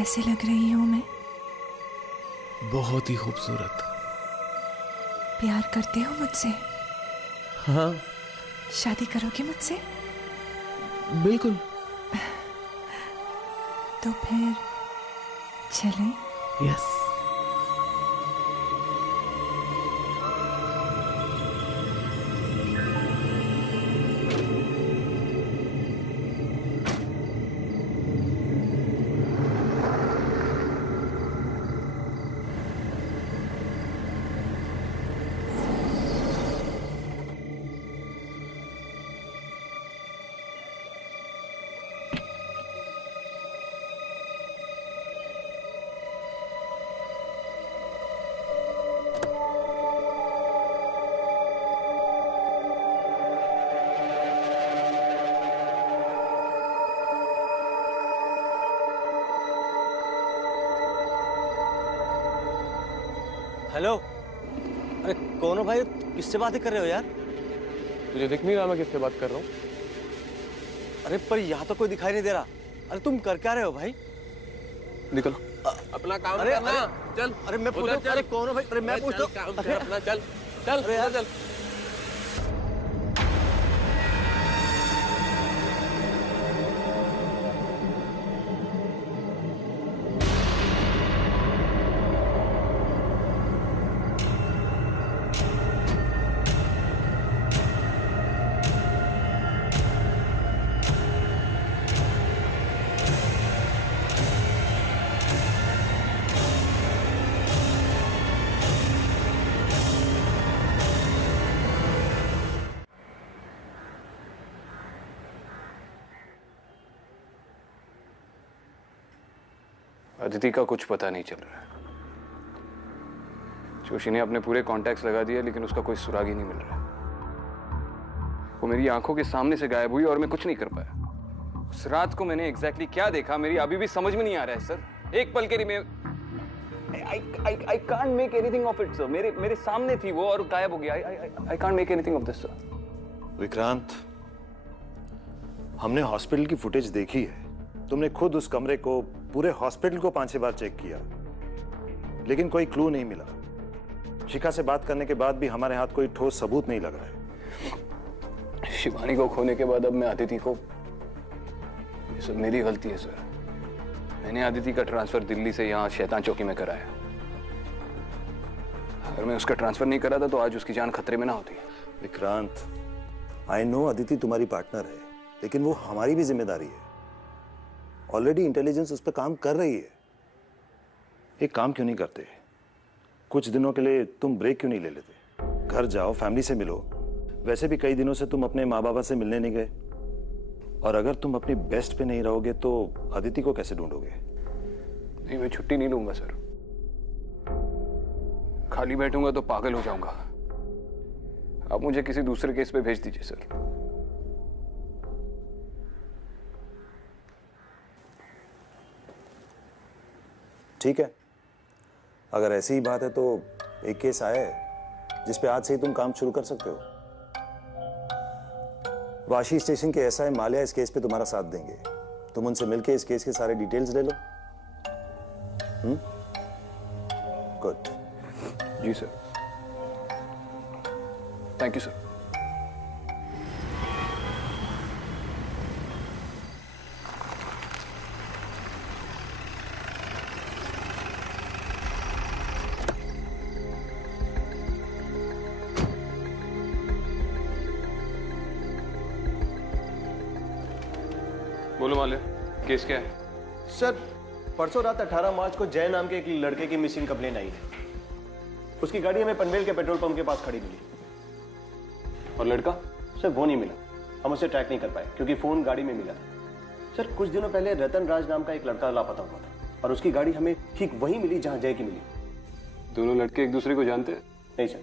कैसे लग रही हूँ मैं? बहुत ही खूबसूरत। प्यार करते हो मुझसे? हाँ शादी करोगे मुझसे? बिल्कुल। तो फिर चलें? यस। हेलो। अरे कौन हो भाई? किससे बातें कर रहे हो यार? तुझे दिख नहीं रहा मैं किससे बात कर रहा हूँ? अरे पर यहाँ तो कोई दिखाई नहीं दे रहा। अरे तुम कर क्या रहे हो भाई? निकल। अपना काम अरे करना। चल। अरे मैं पूछता हूँ, अरे कौन हो भाई? अरे मैं पूछता हूँ। अरे अपना चल चल। अरे यार चल। अदिति का कुछ पता नहीं चल रहा है। जोशी ने अपने पूरे कॉन्टैक्ट्स लगा दिए लेकिन उसका कोई सुराग ही नहीं मिल रहा। वो मेरी आंखों के सामने से गायब हुई और मैं कुछ नहीं कर पाया। उस रात को मैंने एग्जैक्टली क्या देखा मेरी अभी भी समझ में नहीं आ रहा है सर। एक पल के लिए मैं I can't make anything of it, sir. मेरे सामने थी वो और गायब हो गया। I can't make anything of this, sir. Vikrant, हमने हॉस्पिटल की फुटेज देखी है। तुमने खुद उस कमरे को, पूरे हॉस्पिटल को 5-6 बार चेक किया, लेकिन कोई क्लू नहीं मिला। शिखा से बात करने के बाद भी हमारे हाथ कोई ठोस सबूत नहीं लग रहा है। शिवानी को खोने के बाद अब मैं अदिति को, ये सब मेरी गलती है सर। मैंने अदिति का ट्रांसफर दिल्ली से यहाँ शैतान चौकी में कराया। अगर मैं उसका ट्रांसफर नहीं करा था तो आज उसकी जान खतरे में ना होती। विक्रांत, आई नो अदिति तुम्हारी पार्टनर है, लेकिन वो हमारी भी जिम्मेदारी है। ऑलरेडी इंटेलिजेंस उस पर काम कर रही है। एक काम क्यों नहीं करते? कुछ दिनों के लिए तुम ब्रेक क्यों नहीं ले लेते? घर जाओ, फैमिली से मिलो। वैसे भी कई दिनों से तुम अपने माँ बाबा से मिलने नहीं गए, और अगर तुम अपनी बेस्ट पे नहीं रहोगे तो अदिति को कैसे ढूंढोगे? नहीं, मैं छुट्टी नहीं लूंगा सर। खाली बैठूंगा तो पागल हो जाऊंगा। आप मुझे किसी दूसरे केस पे भेज दीजिए सर। ठीक है, अगर ऐसी ही बात है तो एक केस आया है जिस पे आज से ही तुम काम शुरू कर सकते हो। वाशी स्टेशन के एसआई माल्या इस केस पे तुम्हारा साथ देंगे। तुम उनसे मिलके इस केस के सारे डिटेल्स ले लो। गुड। जी सर। Thank you sir. बोलो माल्या, केस क्या है? सर, परसों रात 18 मार्च को जय नाम के एक लड़के की मिसिंग कंप्लेन आई है। उसकी गाड़ी हमें पनवेल के पेट्रोल पंप के पास खड़ी मिली। और लड़का? सर वो नहीं मिला। हम उसे ट्रैक नहीं कर पाए क्योंकि फोन गाड़ी में मिला था। सर कुछ दिनों पहले रतन राज नाम का एक लड़का लापता हुआ था और उसकी गाड़ी हमें ठीक वहीं मिली जहां जय की मिली। दोनों लड़के एक दूसरे को जानते हैं? नहीं सर।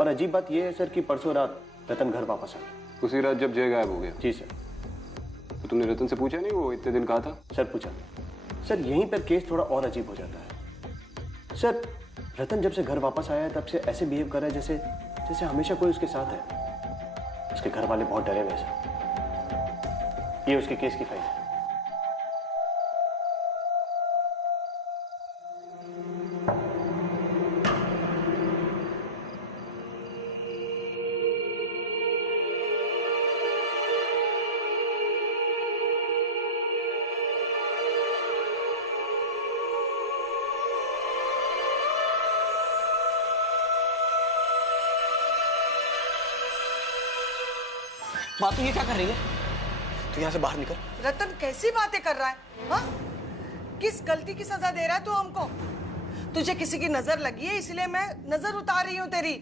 और अजीब बात यह है सर कि परसों रात रतन घर वापस आया। उसी रात जब जय गायब हो गया? जी सर। तो तुमने रतन से पूछा नहीं वो इतने दिन कहा था? सर पूछा। सर यहीं पर केस थोड़ा और अजीब हो जाता है। सर रतन जब से घर वापस आया है तब से ऐसे बिहेव कर रहा है जैसे जैसे हमेशा कोई उसके साथ है। उसके घर वाले बहुत डरे हुए हैं सर। ये उसके केस की फाइल है। माँ तू ये क्या कर रही है? तू यहाँ से बाहर निकल। रतन कैसी बातें कर रहा है? हाँ? किस गलती की सजा दे रहा है तू हमको? तुझे किसी की नजर लगी है इसलिए मैं नजर उतार रही हूँ तेरी।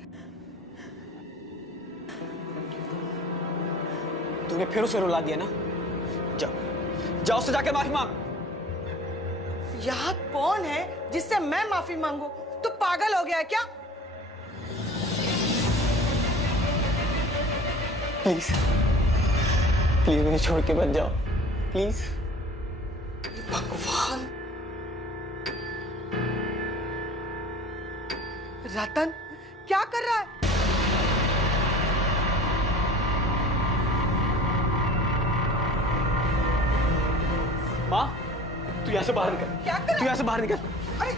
तूने फिर उसे रुला दिया ना? जाओ जाओ उससे जाके माफी मांग। यहाँ कौन है जिससे मैं माफी मांगू? तू पागल हो गया है क्या? प्लीज प्लीज मुझे छोड़ के मत जाओ प्लीज। भगवान, रतन क्या कर रहा है? माँ तू यहाँ से बाहर निकल। क्या कर रहा है? तू यहाँ से बाहर निकल। अरे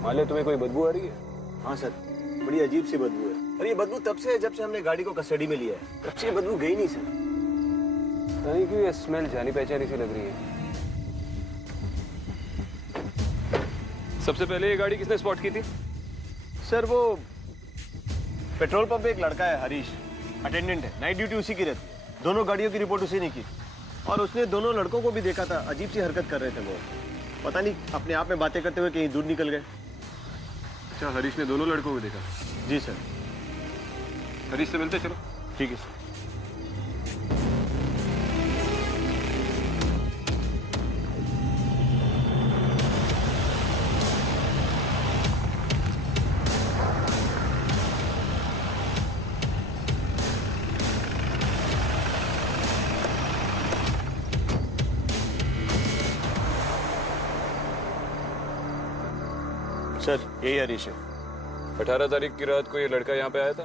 माले तुम्हें कोई बदबू आ रही है? हाँ सर, बड़ी अजीब सी बदबू है। अरे ये बदबू तब से है जब से हमने गाड़ी को कस्टडी में लिया है, तब से ये बदबू गई नहीं सर। पता नहीं क्यों ये स्मेल जानी पहचानी सी लग रही है। सबसे पहले ये गाड़ी किसने स्पॉट की थी? सर वो पेट्रोल पंप पे एक लड़का है हरीश, अटेंडेंट है, नाइट ड्यूटी उसी की रहती है। दोनों गाड़ियों की रिपोर्ट उसी ने की और उसने दोनों लड़कों को भी देखा था। अजीब सी हरकत कर रहे थे वो, पता नहीं अपने आप में बातें करते हुए कहीं दूर निकल गए। अच्छा, हरीश ने दोनों लड़कों को देखा? जी सर। हरीश से मिलते चलो। ठीक है सर। सर यही हरीश है। 18 तारीख की रात को ये लड़का यहाँ पे आया था?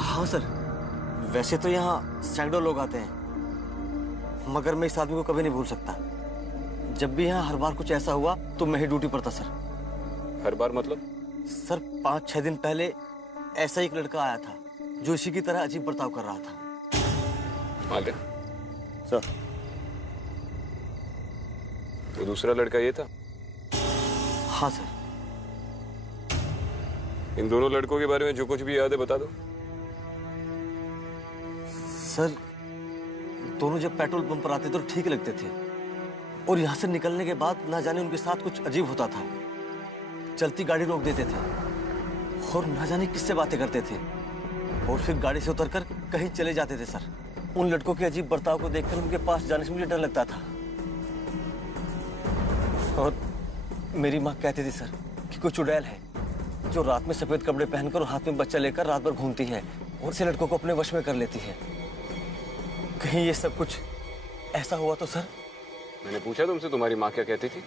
हाँ सर, वैसे तो यहाँ सैकड़ों लोग आते हैं, मगर मैं इस आदमी को कभी नहीं भूल सकता। जब भी यहाँ हर बार कुछ ऐसा हुआ तो मैं ही ड्यूटी पर था सर। हर बार मतलब? सर 5-6 दिन पहले ऐसा एक लड़का आया था जो इसी की तरह अजीब बर्ताव कर रहा था। माले, सर तो दूसरा लड़का ये था? हाँ सर। इन दोनों लड़कों के बारे में जो कुछ भी याद है बता दो। सर दोनों जब पेट्रोल पंप पर आते तो ठीक लगते थे, और यहाँ से निकलने के बाद ना जाने उनके साथ कुछ अजीब होता था। चलती गाड़ी रोक देते थे और ना जाने किससे बातें करते थे, और फिर गाड़ी से उतरकर कहीं चले जाते थे सर। उन लड़कों के अजीब बर्ताव को देखकर उनके पास जाने से मुझे डर लगता था। और मेरी माँ कहती थी सर कि कोई चुड़ैल है जो रात में सफेद कपड़े पहनकर और हाथ में बच्चा लेकर रात भर घूमती है और ऐसे लड़कों को अपने वश में कर लेती है। कहीं ये सब कुछ ऐसा हुआ तो सर? मैंने पूछा तुमसे तुम्हारी माँ क्या कहती थी?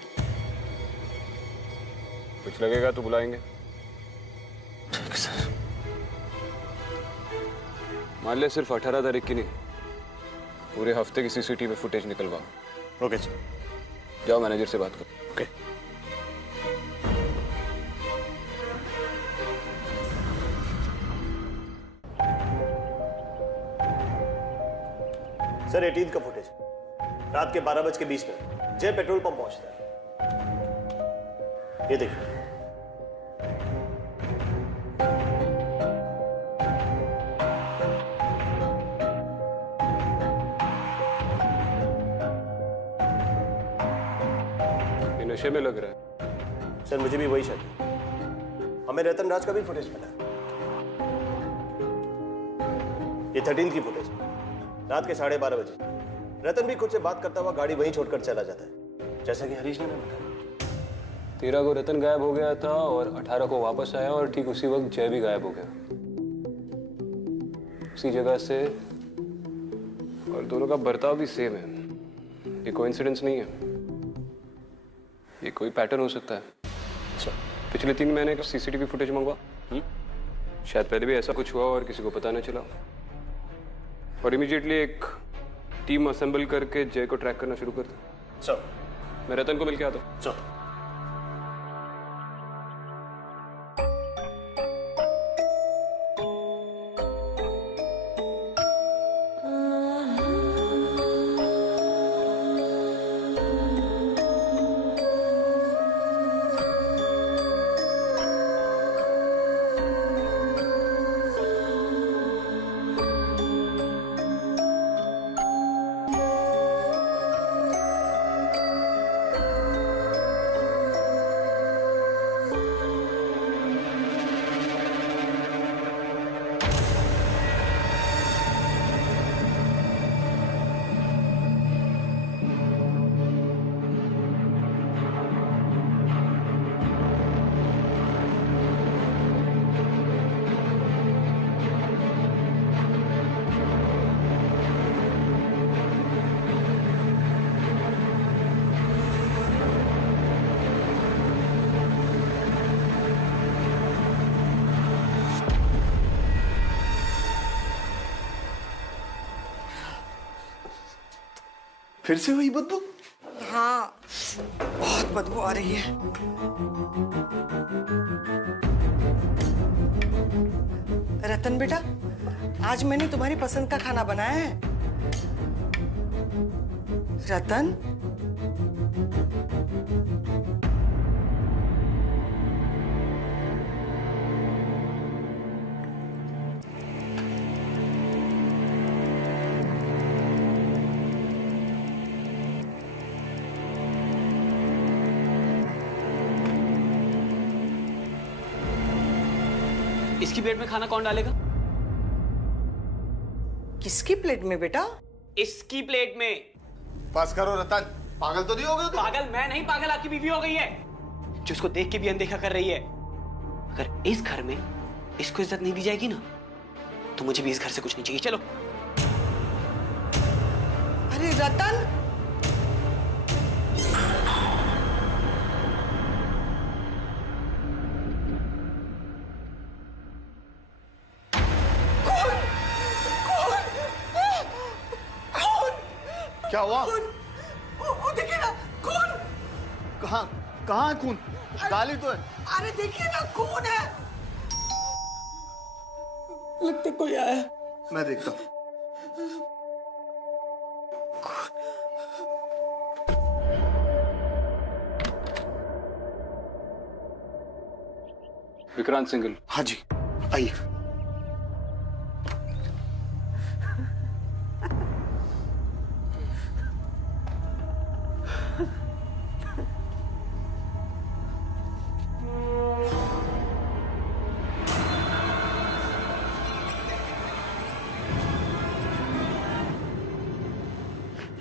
कुछ लगेगा तो बुलाएंगे। ठीक सर। मान ले सिर्फ 18 तारीख की नहीं, पूरे हफ्ते की सीसीटीवी फुटेज निकलवाओ। Okay sir. जाओ मैनेजर से बात करो। ओके। सर 18 का फुटेज, रात के 12:20 जय पेट्रोल पंप पहुंचता है। ये देखिए। ये नशे में लग रहा है। सर मुझे भी वही शक है। हमें रतन राज का भी फुटेज मिला है। ये 13 की फुटेज, रात के 12:30 बजे रतन भी खुद से बात करता हुआ गाड़ी वहीं छोड़कर चला जाता है, जैसा कि हरीश ने बताया। 13 को रतन गायब हो गया था और 18 को वापस आया, और ठीक उसी वक्त जय भी गायब हो गया उसी जगह से, और दोनों का बर्ताव भी सेम है। ये कोइंसिडेंस नहीं है। ये कोई पैटर्न हो सकता है। अच्छा, पिछले 3 महीने का सीसीटीवी फुटेज मंगवा। शायद पहले भी ऐसा कुछ हुआ और किसी को पता न चला, और इमीडिएटली एक टीम असेंबल करके जय को ट्रैक करना शुरू कर दे। सर। मैं रतन को मिलके आता हूँ। सर। फिर से वही बदबू? हाँ, बहुत बदबू आ रही है। रतन बेटा, आज मैंने तुम्हारी पसंद का खाना बनाया है। रतन, इसकी प्लेट में खाना कौन डालेगा? किसकी प्लेट में बेटा? इसकी प्लेट में। पास करो रतन, पागल तो नहीं हो गए तुम? पागल मैं नहीं, पागल आपकी बीवी हो गई है, जो उसको देख के भी अनदेखा कर रही है। अगर इस घर में इसको इज्जत नहीं दी जाएगी ना, तो मुझे भी इस घर से कुछ नहीं चाहिए। चलो। अरे रतन, क्या हुआ? वो देखिए ना, खून। कहाँ कहाँ है खून? गाली तो है। अरे देखिए ना, खून है। लगता कोई आया। मैं देखता हूँ। विक्रांत सिंघल। हाँ जी, आइए।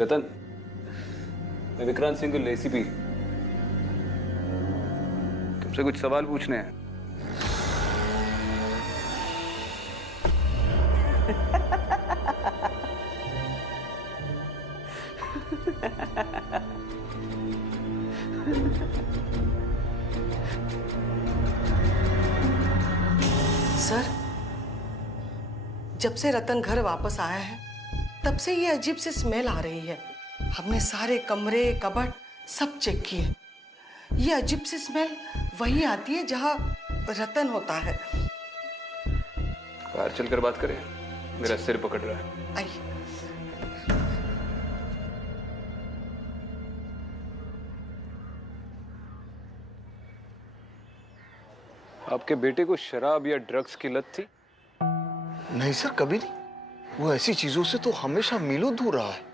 रतन, मैं विक्रांत सिंघल, एसीपी। तुमसे कुछ सवाल पूछने हैं। सर, जब से रतन घर वापस आया है, तब से ये अजीब सी स्मेल आ रही है। हमने सारे कमरे, कबर्ड सब चेक किए। ये अजीब सी स्मेल वही आती है जहाँ रतन होता है। बाहर चलकर बात करें, मेरा सिर पकड़ रहा है। आइए। आपके बेटे को शराब या ड्रग्स की लत थी? नहीं सर, कभी नहीं। वो ऐसी चीजों से तो हमेशा मीलों दूर रहा है।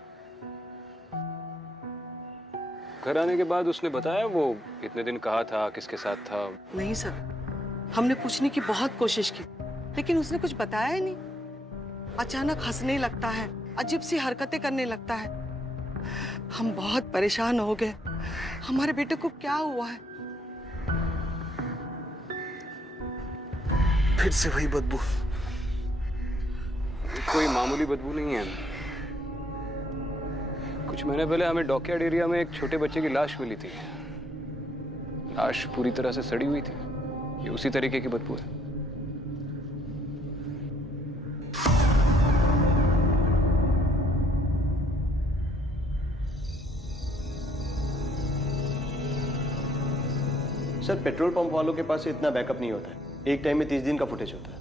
घर आने के बाद उसने बताया वो इतने दिन कहाँ था, किसके साथ था? नहीं सर, हमने पूछने की बहुत कोशिश की, लेकिन उसने कुछ बताया ही नहीं। अचानक हंसने लगता है, अजीब सी हरकतें करने लगता है। हम बहुत परेशान हो गए। हमारे बेटे को क्या हुआ है? फिर से वही बदबू। कोई मामूली बदबू नहीं है। कुछ महीने पहले हमें डॉकयार्ड एरिया में एक छोटे बच्चे की लाश मिली थी। लाश पूरी तरह से सड़ी हुई थी। ये उसी तरीके की बदबू है। सर पेट्रोल पंप वालों के पास इतना बैकअप नहीं होता है। एक टाइम में 30 दिन का फुटेज होता है।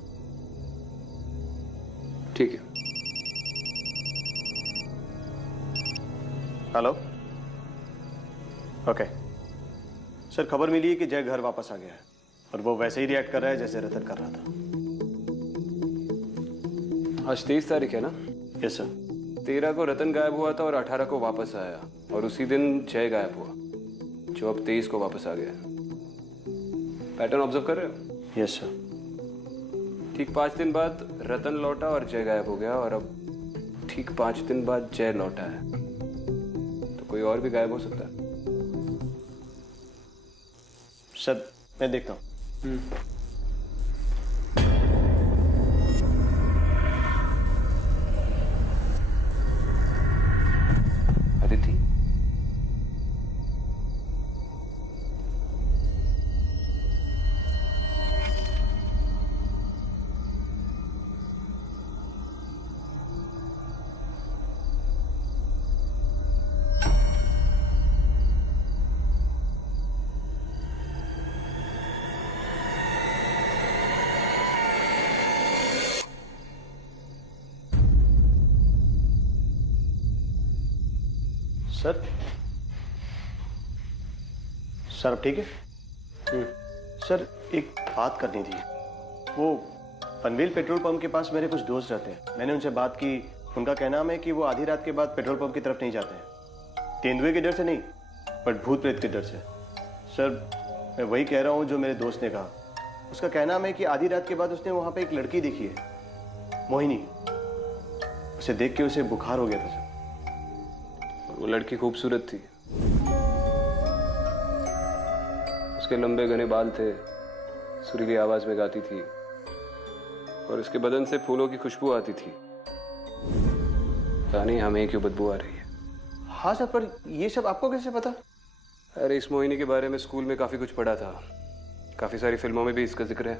ठीक है। हेलो। ओके सर, खबर मिली है कि जय घर वापस आ गया है और वो वैसे ही रिएक्ट कर रहा है जैसे रतन कर रहा था। आज 23 तारीख है ना? Yes sir. 13 को रतन गायब हुआ था और 18 को वापस आया, और उसी दिन जय गायब हुआ, जो अब 23 को वापस आ गया। पैटर्न ऑब्जर्व कर रहे हो? Yes sir. ठीक 5 दिन बाद रतन लौटा और जय गायब हो गया, और अब ठीक 5 दिन बाद जय लौटा है। तो कोई और भी गायब हो सकता है। सर मैं देखता हूँ। अदिति, सर सर अब ठीक है? सर एक बात करनी थी। वो पनवेल पेट्रोल पंप के पास मेरे कुछ दोस्त रहते हैं। मैंने उनसे बात की। उनका कहना है कि वो आधी रात के बाद पेट्रोल पंप की तरफ नहीं जाते हैं। तेंदुए के डर से नहीं, बट भूत प्रेत के डर से। सर मैं वही कह रहा हूँ जो मेरे दोस्त ने कहा। उसका कहना है कि आधी रात के बाद उसने वहाँ पे एक लड़की देखी है, मोहिनी। उसे देख के उसे बुखार हो गया था सर। वो लड़की खूबसूरत थी। उसके लंबे घने बाल थे, सुरीली आवाज में गाती थी, और उसके बदन से फूलों की खुशबू आती थी। पता नहीं हमें क्यों बदबू आ रही है। हाँ सर, पर ये सब आपको कैसे पता? अरे इस मोहिनी के बारे में स्कूल में काफी कुछ पढ़ा था। काफी सारी फिल्मों में भी इसका जिक्र है।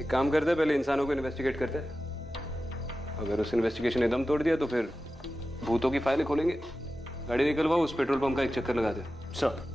एक काम करते हैं, पहले इंसानों को इन्वेस्टिगेट करते हैं। अगर उस इन्वेस्टिगेशन ने दम तोड़ दिया तो फिर भूतों की फाइलें खोलेंगे। गाड़ी निकलवाओ, उस पेट्रोल पंप का एक चक्कर लगा दे। सर।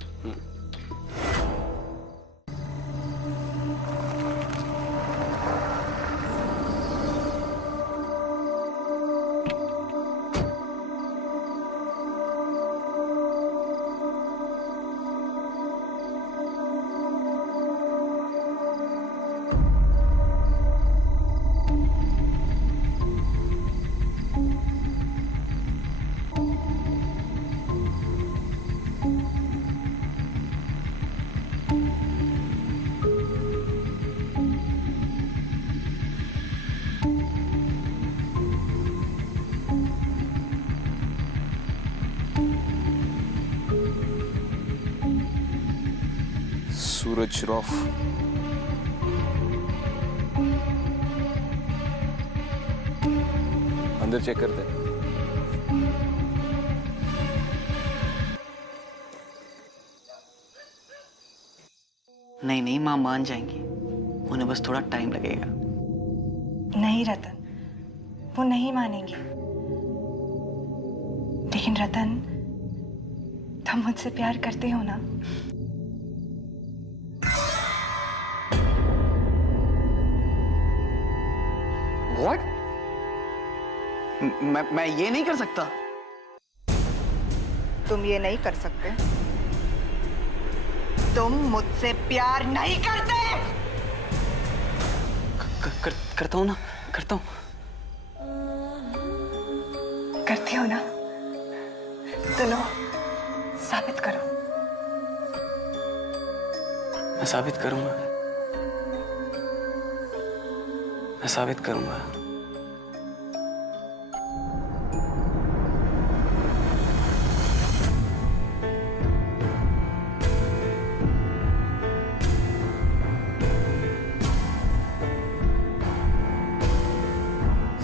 सूरज श्रॉफ। अंदर चेक करते हैं। नहीं नहीं, माँ मान जाएंगी। उन्हें बस थोड़ा टाइम लगेगा। नहीं रतन, वो नहीं मानेंगे। लेकिन रतन, तुम मुझसे प्यार करते हो ना? What? मैं ये नहीं कर सकता। तुम ये नहीं कर सकते। तुम मुझसे प्यार नहीं करते। करता हूँ ना, करता हूँ। करते हो ना? तो लो, साबित करो। मैं साबित करूंगा। मैं साबित करूंगा।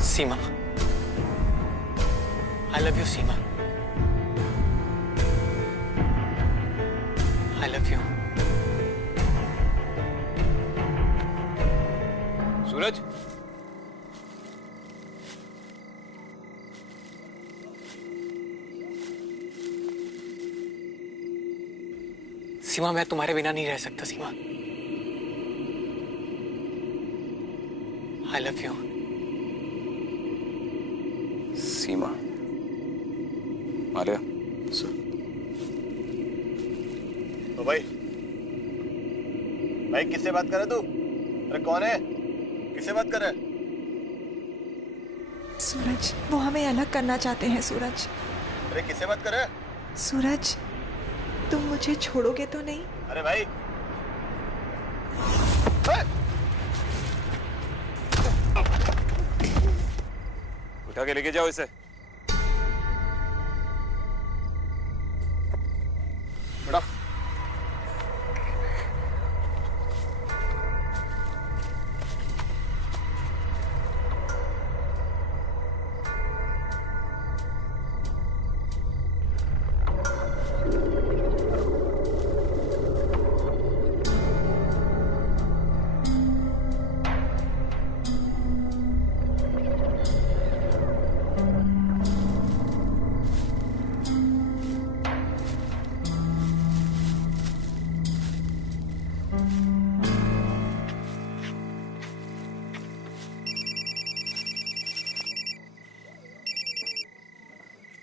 Seema, I love you, Seema. I love you. Suraj, Seema, मैं तुम्हारे बिना नहीं रह सकता Seema. I love you. Seema, Arya, sir. तो भाई किससे बात कर रहे तू? अरे कौन है? किससे बात कर रहे? सूरज, वो हमें अलग करना चाहते हैं सूरज। अरे किससे बात कर रहे? सूरज, तुम मुझे छोड़ोगे तो नहीं? अरे भाई उठा के लेके जाओ इसे। बड़ा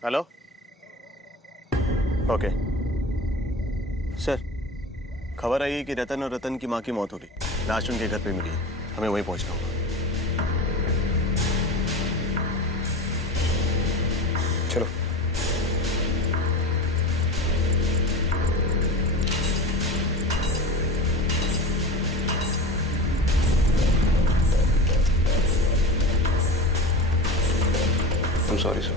हेलो। ओके सर, खबर आई है कि रतन और रतन की माँ की मौत हो गई। लाश उनके घर पे मिली है। हमें वहीं पहुंचना होगा। चलो। I'm sorry, sir.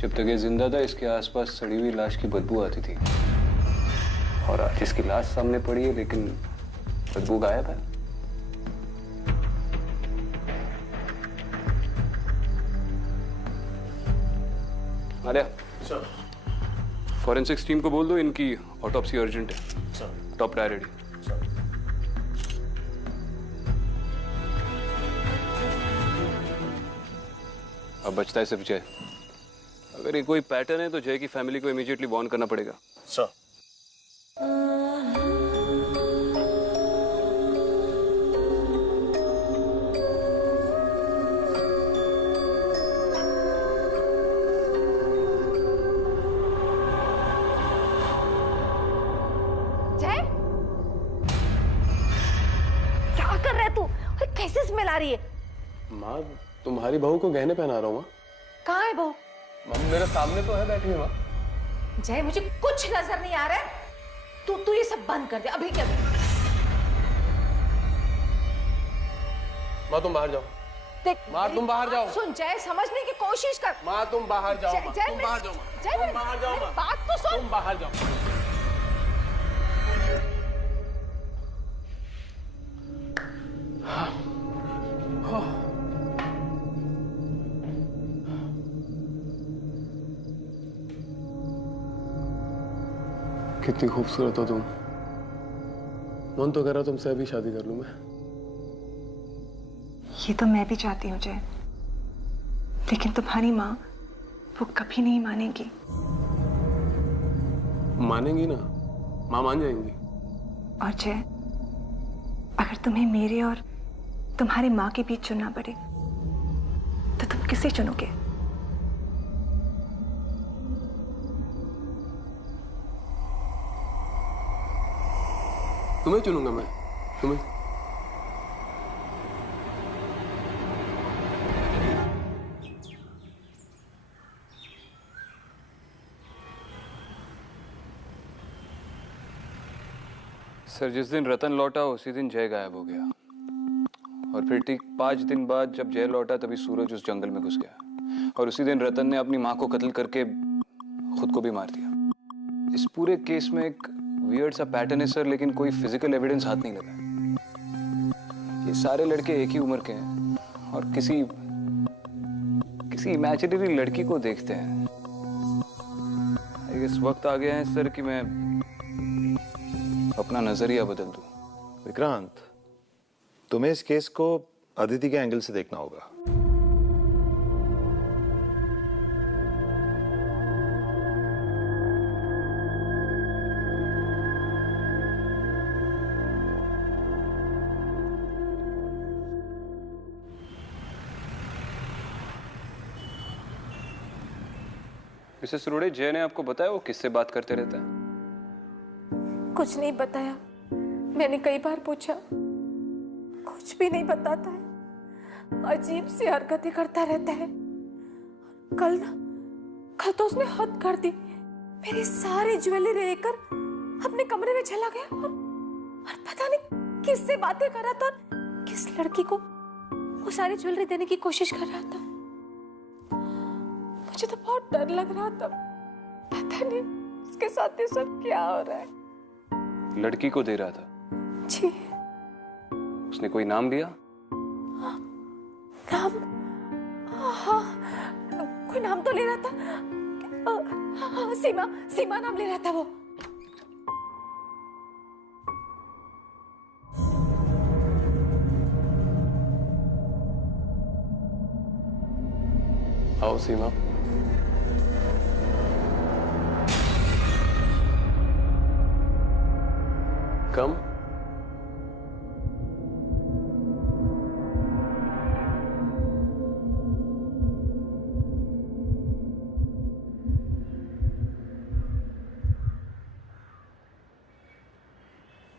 जब तक ये जिंदा था, इसके आसपास सड़ी हुई लाश की बदबू आती थी। और आज इसकी लाश सामने पड़ी है, लेकिन बदबू गायब है। आर्या, सर। फॉरेंसिक्स टीम को बोल दो इनकी ऑटोप्सी अर्जेंट है। सर। Top priority. सर। अब बचता है सिर्फ जय। अगर ये कोई पैटर्न है तो जय की फैमिली को इमीडिएटली वार्न करना पड़ेगा। सर। जय, क्या कर रहा है तू? और कैसे स्मेल आ रही है? माँ, तुम्हारी बहू को गहने पहना रहा हूँ। माँ, कहाँ है बहू? मेरे सामने तो है बैठी हुई। माँ, जय, मुझे कुछ नजर नहीं आ रहा है। तू ये सब बंद कर दे अभी के अभी। माँ तुम बाहर जाओ। देख, माँ तुम बाहर जाओ। सुन जय, समझने की कोशिश कर। माँ तुम बाहर जाओ। माँ जय, तुम बाहर जाओ। जय, तुम बाहर जाओ। मेरी बात तो सुन। तुम बाहर जाओ। कितनी खूबसूरत हो तुम। मन तो कर रहा तुमसे अभी शादी कर लूं मैं। ये तो मैं भी चाहती हूँ जय, लेकिन तुम्हारी माँ वो कभी नहीं मानेगी। मानेंगी ना, माँ मान जाएंगी। और जय, अगर तुम्हें मेरे और तुम्हारी माँ के बीच चुनना पड़े तो तुम किसे चुनोगे? तुम्हें चुनूंगा मैं, तुम्हें। सर, जिस दिन रतन लौटा उसी दिन जय गायब हो गया। और फिर ठीक 5 दिन बाद जब जय लौटा तभी सूरज उस जंगल में घुस गया। और उसी दिन रतन ने अपनी माँ को कत्ल करके खुद को भी मार दिया। इस पूरे केस में एक वियर्ड सा पैटर्न है सर, लेकिन कोई फिजिकल एविडेंस हाथ नहीं लगा। ये सारे लड़के एक ही उम्र के हैं और किसी इमेजिनरी लड़की को देखते हैं। इस वक्त आ गया है सर कि मैं अपना नजरिया बदल दूं। विक्रांत, तुम्हें इस केस को अदिति के एंगल से देखना होगा। मिसेस रोड़े, जय ने आपको बताया वो किससे बात करते रहता है? कुछ नहीं बताया। मैंने कई बार पूछा, कुछ भी नहीं बताता है। अजीब सी हरकतें करता रहता है। कल तो उसने हद कर दी। मेरी सारी ज्वेलरी लेकर अपने कमरे में चला गया और पता नहीं किससे बातें कर रहा था और किस लड़की को वो सारी ज्वेलरी देने की कोशिश कर रहा था। मुझे तो बहुत डर लग रहा था। पता नहीं उसके साथ ये सब क्या हो रहा है। लड़की को दे रहा था? जी। उसने कोई नाम लिया? नाम? हाँ, कोई नाम तो ले रहा था। हाँ, सीमा नाम ले रहा था वो। आओ सीमा। कम।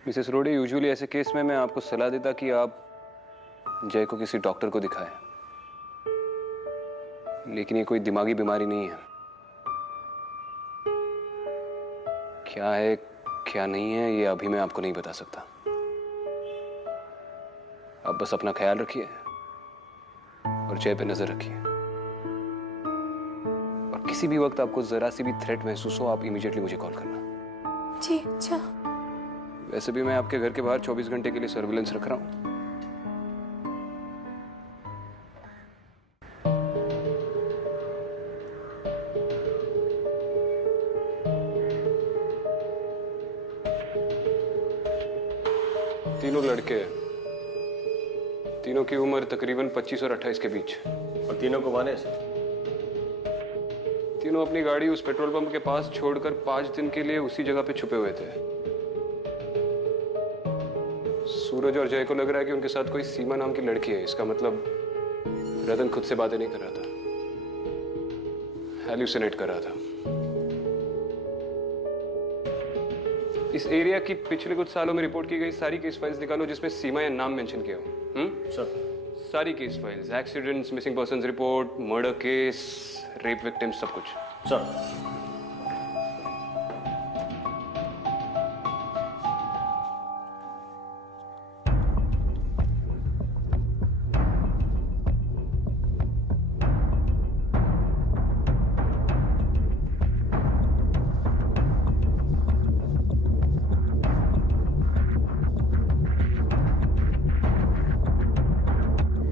मिसेस रोड़े, यूजुअली ऐसे केस में मैं आपको सलाह देता कि आप जय को किसी डॉक्टर को दिखाएं, लेकिन ये कोई दिमागी बीमारी नहीं है। क्या है क्या नहीं है ये अभी मैं आपको नहीं बता सकता। आप बस अपना ख्याल रखिए और जय पे नजर रखिए, और किसी भी वक्त आपको जरा सी भी थ्रेट महसूस हो, आप इमीडिएटली मुझे कॉल करना। जी अच्छा। वैसे भी मैं आपके घर के बाहर 24 घंटे के लिए सर्विलेंस रख रहा हूं। तीनों लड़के हैं, तीनों की उम्र तकरीबन 25 और 28 के बीच। और तीनों को माने सर? तीनों अपनी गाड़ी उस पेट्रोल पंप के पास छोड़कर 5 दिन के लिए उसी जगह पे छुपे हुए थे। सूरज और जय को लग रहा है कि उनके साथ कोई सीमा नाम की लड़की है। इसका मतलब रतन खुद से बातें नहीं कर रहा था, हैल्यूसिनेट कर रहा था। इस एरिया की पिछले कुछ सालों में रिपोर्ट की गई सारी केस फाइल्स निकालो जिसमें सीमा या नाम मेंशन किया हो। सर। सारी case files, accidents, missing persons report, murder case, rape victims, सब कुछ। सर।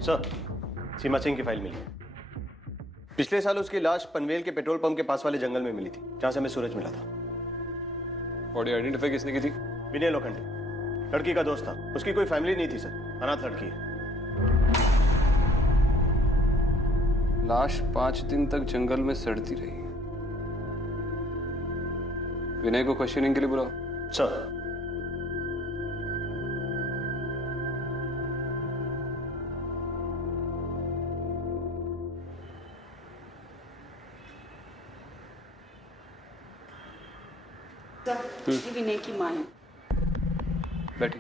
सर, सीमा सिंह की फाइल मिली। पिछले साल उसकी लाश पनवेल के पेट्रोल पंप के पास वाले जंगल में मिली थी, जहां से हमें सूरज मिला था। बॉडी आइडेंटिफाई किसने की थी? विनय लोखंडे, लड़की का दोस्त था। उसकी कोई फैमिली नहीं थी सर, अनाथ लड़की है। लाश 5 दिन तक जंगल में सड़ती रही। विनय को क्वेश्चनिंग के लिए बुलाओ। सर। ये विनय की मां है। बैठी।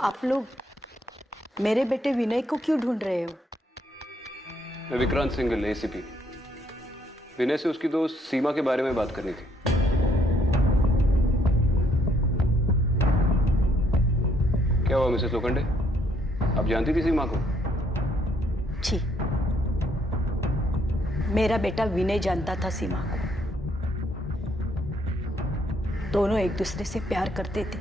आप लोग मेरे बेटे विनय को क्यों ढूंढ रहे हो? मैं विक्रांत सिंघल, एसीपी। विनय से उसकी दोस्त सीमा के बारे में बात करनी थी। क्या हुआ मिसेस लोखंडे? आप जानती थी सीमा को? जी, मेरा बेटा विनय जानता था सीमा को। दोनों एक दूसरे से प्यार करते थे।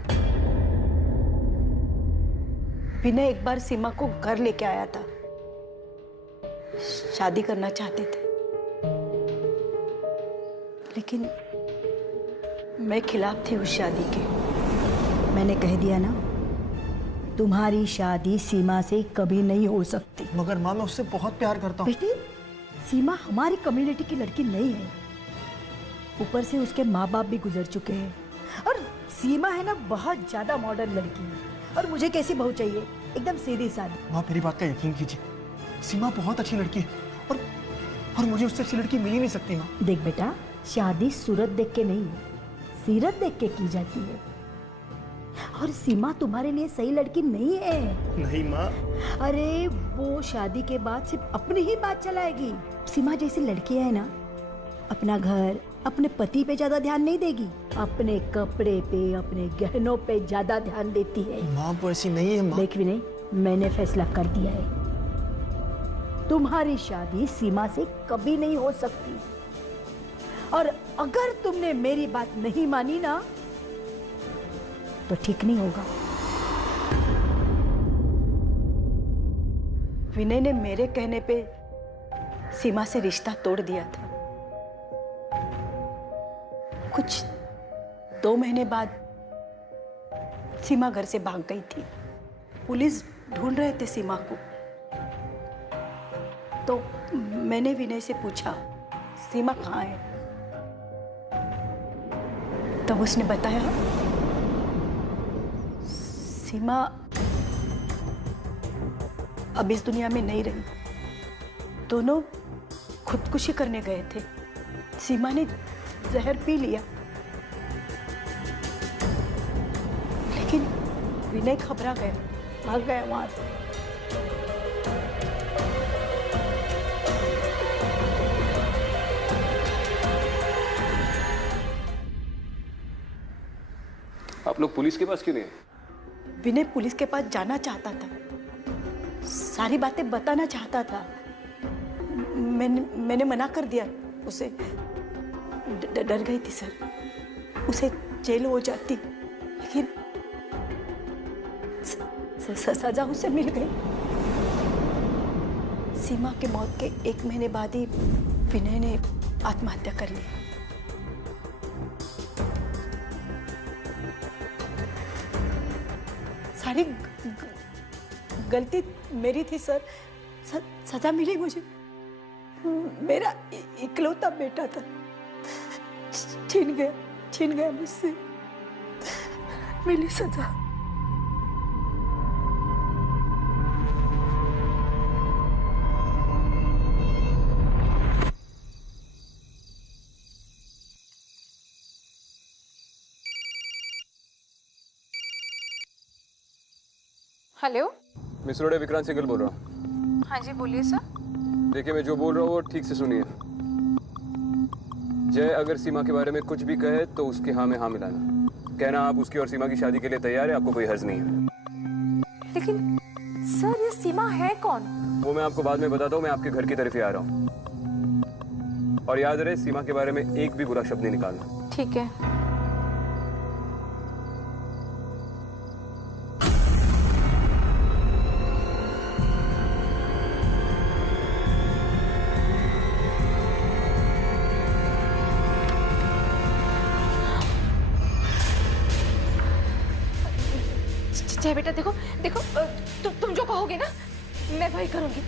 विनय एक बार सीमा को घर लेके आया था, शादी करना चाहते थे, लेकिन मैं खिलाफ थी उस शादी के। मैंने कह दिया ना, तुम्हारी शादी सीमा से कभी नहीं हो सकती। मगर माँ, मैं उससे बहुत प्यार करता हूँ। बेटी, सीमा हमारी कम्युनिटी की लड़की नहीं है। ऊपर से उसके माँ बाप भी गुजर चुके हैं, और सीमा है ना बहुत ज्यादा मॉडर्न लड़की है। और मुझे कैसी बहू चाहिए? एकदम सीधी सादी। माँ, मेरी बात का यकीन कीजिए, सीमा बहुत अच्छी लड़की है, और मुझे उससे अच्छी लड़की मिल ही नहीं सकती माँ। देख बेटा, शादी सूरत देख के नहीं है, सीरत देख के की जाती है। और सीमा तुम्हारे लिए सही लड़की नहीं है। नहीं माँ। अरे वो शादी के बाद सिर्फ अपनी ही बात चलाएगी। सीमा जैसी लड़कियां है ना, अपना घर, अपने पति पे ज्यादा ध्यान नहीं देगी, अपने कपड़े पे, अपने गहनों पे ज्यादा ध्यान देती है। माँ, वो ऐसी नहीं है माँ। देख विनय, मैंने फैसला कर दिया है, तुम्हारी शादी सीमा से कभी नहीं हो सकती। और अगर तुमने मेरी बात नहीं मानी ना, तो ठीक नहीं होगा। विनय ने मेरे कहने पे सीमा से रिश्ता तोड़ दिया था। कुछ 2 महीने बाद सीमा घर से भाग गई थी। पुलिस ढूंढ रहे थे सीमा को। तो मैंने विनय से पूछा, सीमा कहाँ है? तब उसने बताया, सीमा अब इस दुनिया में नहीं रही। दोनों खुदकुशी करने गए थे। सीमा ने जहर पी लिया, लेकिन विनय घबरा गया, भाग गया वहां से। आप लोग पुलिस के पास क्यों नहीं आए? विनय पुलिस के पास जाना चाहता था, सारी बातें बताना चाहता था। मैंने मना कर दिया उसे। डर गई थी सर, उसे जेल हो जाती, लेकिन सजा उसे मिल गई। सीमा के मौत के 1 महीने बाद ही विनय ने आत्महत्या कर ली। सारी गलती मेरी थी सर, सजा मिली मुझे। मेरा इकलौता बेटा था, छीन गया मुझसे, मिली सजा। हेलो, मिस रोडे, विक्रांत सिंगल बोल रहा हूँ। हाँ जी बोलिए सर। देखिए, मैं जो बोल रहा हूँ वो ठीक से सुनिए। जय अगर सीमा के बारे में कुछ भी कहे तो उसके हाँ में हाँ मिलाना। कहना आप उसकी और सीमा की शादी के लिए तैयार है, आपको कोई हर्ज नहीं है। लेकिन सर, ये सीमा है कौन? वो मैं आपको बाद में बताता हूँ। मैं आपके घर की तरफ ही आ रहा हूँ। और याद रहे, सीमा के बारे में एक भी बुरा शब्द नहीं निकालना। ठीक है। जय बेटा, देखो देखो, तुम जो कहोगे ना मैं वही करूंगी।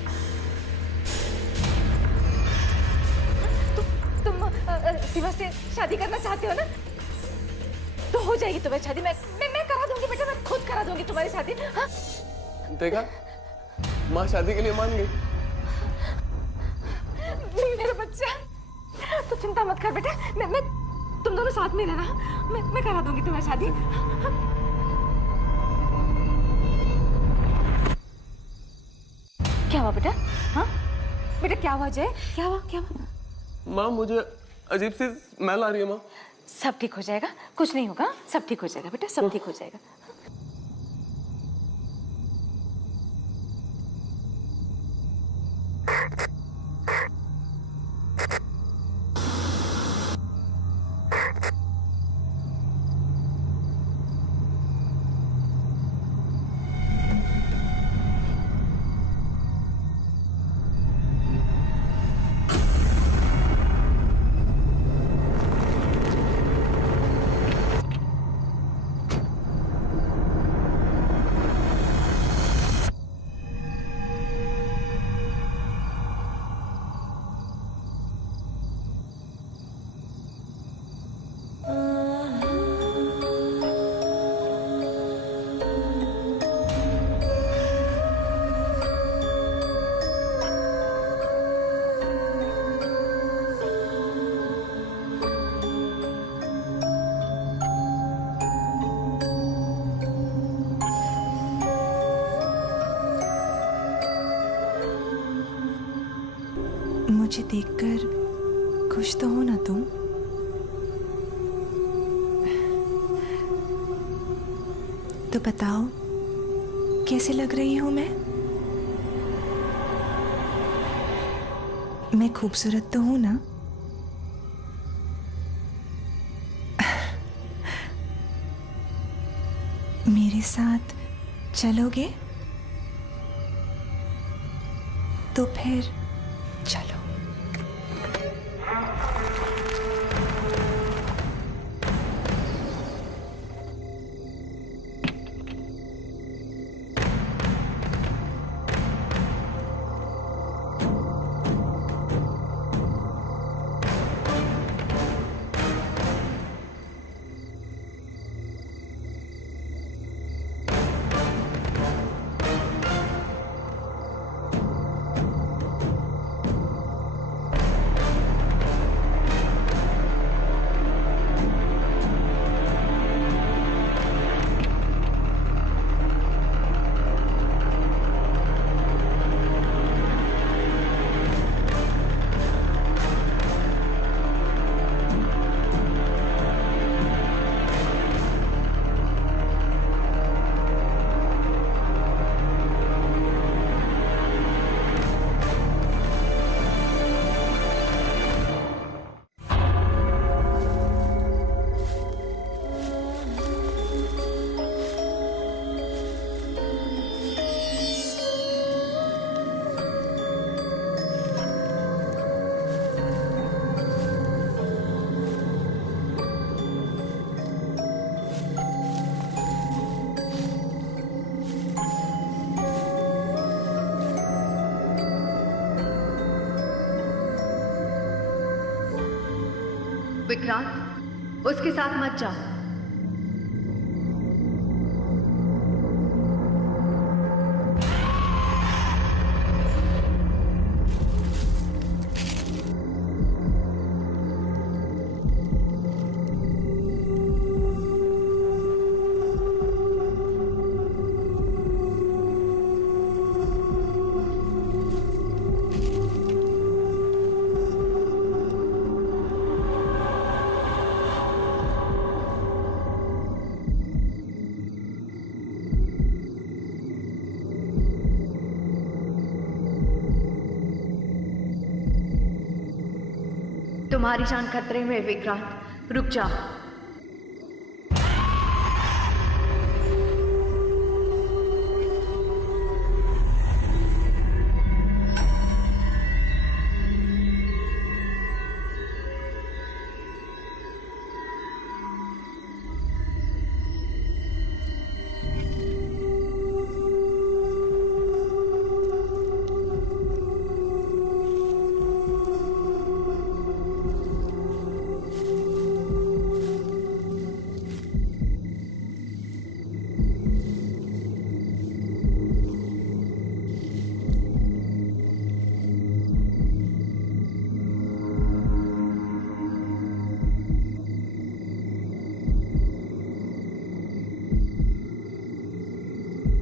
तुम सीमा से शादी करना चाहते हो ना, तो हो जाएगी तुम्हारी शादी। मैं करा दूंगी बेटा, मैं खुद करा दूंगी तुम्हारी शादी। हाँ? देखा, माँ शादी के लिए मान गई। मेरा बच्चा, तो चिंता मत कर बेटा, मैं तुम दोनों साथ में रहना। मैं करा दूंगी तुम्हारी शादी। क्या हुआ बेटा? हाँ बेटा, क्या हुआ जय? क्या हुआ? माँ, मुझे अजीब सी स्मेल आ रही है माँ। सब ठीक हो जाएगा, कुछ नहीं होगा, सब ठीक हो जाएगा बेटा, सब ठीक हो जाएगा। मुझे देखकर खुश तो हो ना तुम? तो बताओ कैसे लग रही हूं मैं खूबसूरत तो हूं ना? मेरे साथ चलोगे? तो फिर चलो। विक्रांत, उसके साथ मत जाओ। तुम्हारी जान खतरे में, विक्रांत, रुक जाओ।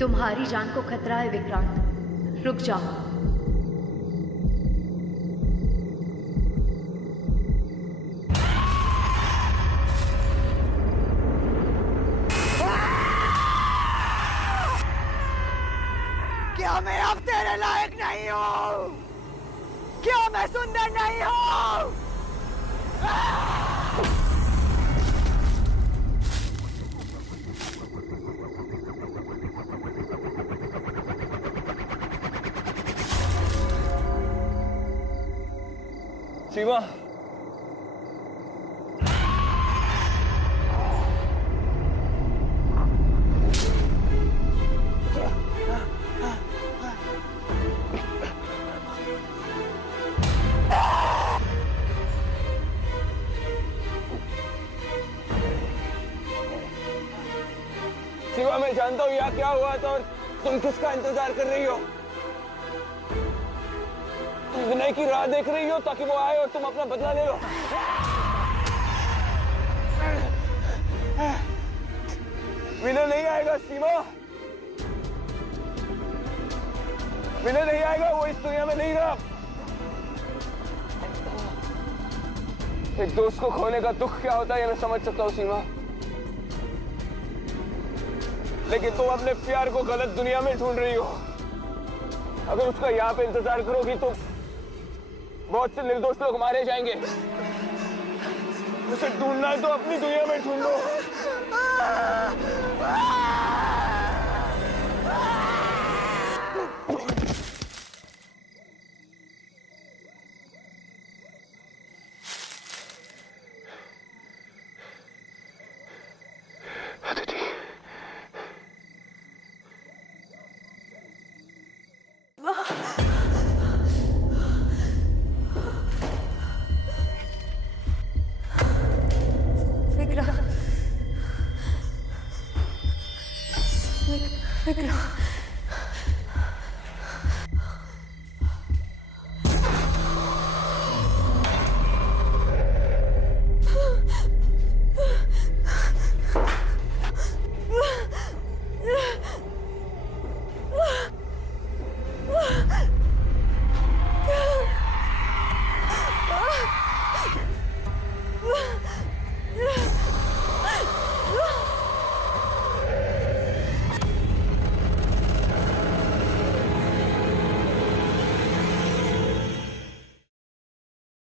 तुम्हारी जान को खतरा है, विक्रांत, रुक जाओ। क्या मैं अब तेरे लायक नहीं हूँ? क्या मैं सुंदर नहीं हूँ? सीमा, सीमा, मैं जानता हूँ यहाँ क्या हुआ था और तुम किसका इंतजार कर रही हो। तुम विनय की राह देख रही हो ताकि वो आए और तुम अपना बदला ले लो। विनय नहीं आएगा सीमा, विनय नहीं आएगा, वो इस दुनिया में नहीं रहा। एक दोस्त को खोने का दुख क्या होता है ये मैं समझ सकता हूँ सीमा, लेकिन तुम अपने प्यार को गलत दुनिया में ढूंढ रही हो। अगर उसका यहाँ पे इंतजार करोगी तो बहुत से निर्दोष लोग मारे जाएंगे। उसे ढूंढना है तो अपनी दुनिया में ढूंढो। विक्रम,